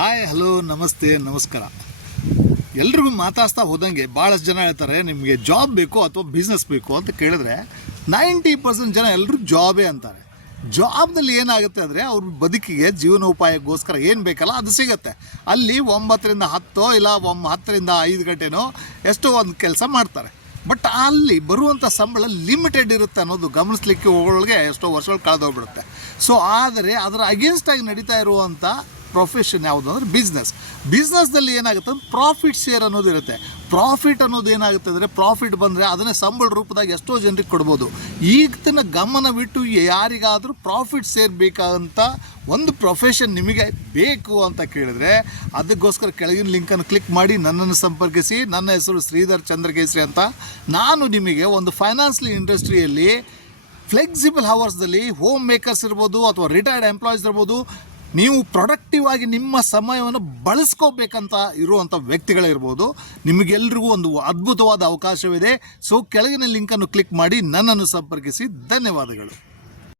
Hi hello ನಮಸ್ತೆ ನಮಸ್ಕಾರ. ಎಲ್ರಿಗೂ ಮಾತಾಡ್ತಾ ಹೋದಂಗೆ ಭಾಳಷ್ಟು ಜನ ಹೇಳ್ತಾರೆ ನಿಮಗೆ ಜಾಬ್ ಬೇಕು ಅಥವಾ ಬಿಸ್ನೆಸ್ ಬೇಕು ಅಂತ ಕೇಳಿದ್ರೆ 90% ಜನ ಎಲ್ಲರೂ ಜಾಬೇ ಅಂತಾರೆ. ಜಾಬ್ನಲ್ಲಿ ಏನಾಗುತ್ತೆ ಅಂದರೆ ಅವ್ರ ಬದುಕಿಗೆ ಜೀವನೋಪಾಯಕ್ಕೋಸ್ಕರ ಏನು ಬೇಕಲ್ಲ ಅದು ಸಿಗುತ್ತೆ. ಅಲ್ಲಿ 9ರಿಂದ 10 ಇಲ್ಲ 10ರಿಂದ 5 ಗಂಟೆನೋ ಎಷ್ಟೋ ಒಂದು ಕೆಲಸ ಮಾಡ್ತಾರೆ. ಬಟ್ ಅಲ್ಲಿ ಬರುವಂಥ ಸಂಬಳ ಲಿಮಿಟೆಡ್ ಇರುತ್ತೆ ಅನ್ನೋದು ಗಮನಿಸ್ಲಿಕ್ಕೆ ಹೋಗೋಳಿಗೆ ಎಷ್ಟೋ ವರ್ಷಗಳು ಕಳೆದೋಗ್ಬಿಡುತ್ತೆ. ಸೊ ಆದರೆ ಅದರ ಅಗೇನ್ಸ್ಟಾಗಿ ನಡೀತಾ ಇರುವಂಥ ಪ್ರೊಫೆಷನ್ ಯಾವುದು ಅಂದರೆ ಬಿಸ್ನೆಸ್ದಲ್ಲಿ ಏನಾಗುತ್ತೆ ಅಂದ್ರೆ ಪ್ರಾಫಿಟ್ ಶೇರ್ ಅನ್ನೋದು ಇರುತ್ತೆ. ಪ್ರಾಫಿಟ್ ಅನ್ನೋದು ಏನಾಗುತ್ತೆ ಅಂದರೆ ಪ್ರಾಫಿಟ್ ಬಂದರೆ ಅದನ್ನೇ ಸಂಬಳ ರೂಪದಾಗ ಎಷ್ಟೋ ಜನರಿಗೆ ಕೊಡ್ಬೋದು. ಈಗಿನ ಗಮನವಿಟ್ಟು ಯಾರಿಗಾದರೂ ಪ್ರಾಫಿಟ್ ಶೇರ್ ಬೇಕಾದಂಥ ಒಂದು ಪ್ರೊಫೆಷನ್ ನಿಮಗೆ ಬೇಕು ಅಂತ ಕೇಳಿದ್ರೆ ಅದಕ್ಕೋಸ್ಕರ ಕೆಳಗಿನ ಲಿಂಕನ್ನು ಕ್ಲಿಕ್ ಮಾಡಿ ನನ್ನನ್ನು ಸಂಪರ್ಕಿಸಿ. ನನ್ನ ಹೆಸರು ಶ್ರೀಧರ್ ಚಂದ್ರಕೇಸರಿ ಅಂತ. ನಾನು ನಿಮಗೆ ಒಂದು ಫೈನಾನ್ಷಿಯಲ್ ಇಂಡಸ್ಟ್ರಿಯಲ್ಲಿ ಫ್ಲೆಕ್ಸಿಬಲ್ ಹವರ್ಸ್ದಲ್ಲಿ ಹೋಮ್ ಮೇಕರ್ಸ್ ಇರ್ಬೋದು ಅಥವಾ ರಿಟೈರ್ಡ್ ಎಂಪ್ಲಾಯೀಸ್ ಇರ್ಬೋದು, ನೀವು ಪ್ರೊಡಕ್ಟಿವ್ ಆಗಿ ನಿಮ್ಮ ಸಮಯವನ್ನು ಬಳಸ್ಕೋಬೇಕಂತ ಇರುವಂಥ ವ್ಯಕ್ತಿಗಳಿರ್ಬೋದು, ನಿಮಗೆಲ್ರಿಗೂ ಒಂದು ಅದ್ಭುತವಾದ ಅವಕಾಶವಿದೆ. ಸೊ ಕೆಳಗಿನ ಲಿಂಕನ್ನು ಕ್ಲಿಕ್ ಮಾಡಿ ನನ್ನನ್ನು ಸಂಪರ್ಕಿಸಿ. ಧನ್ಯವಾದಗಳು.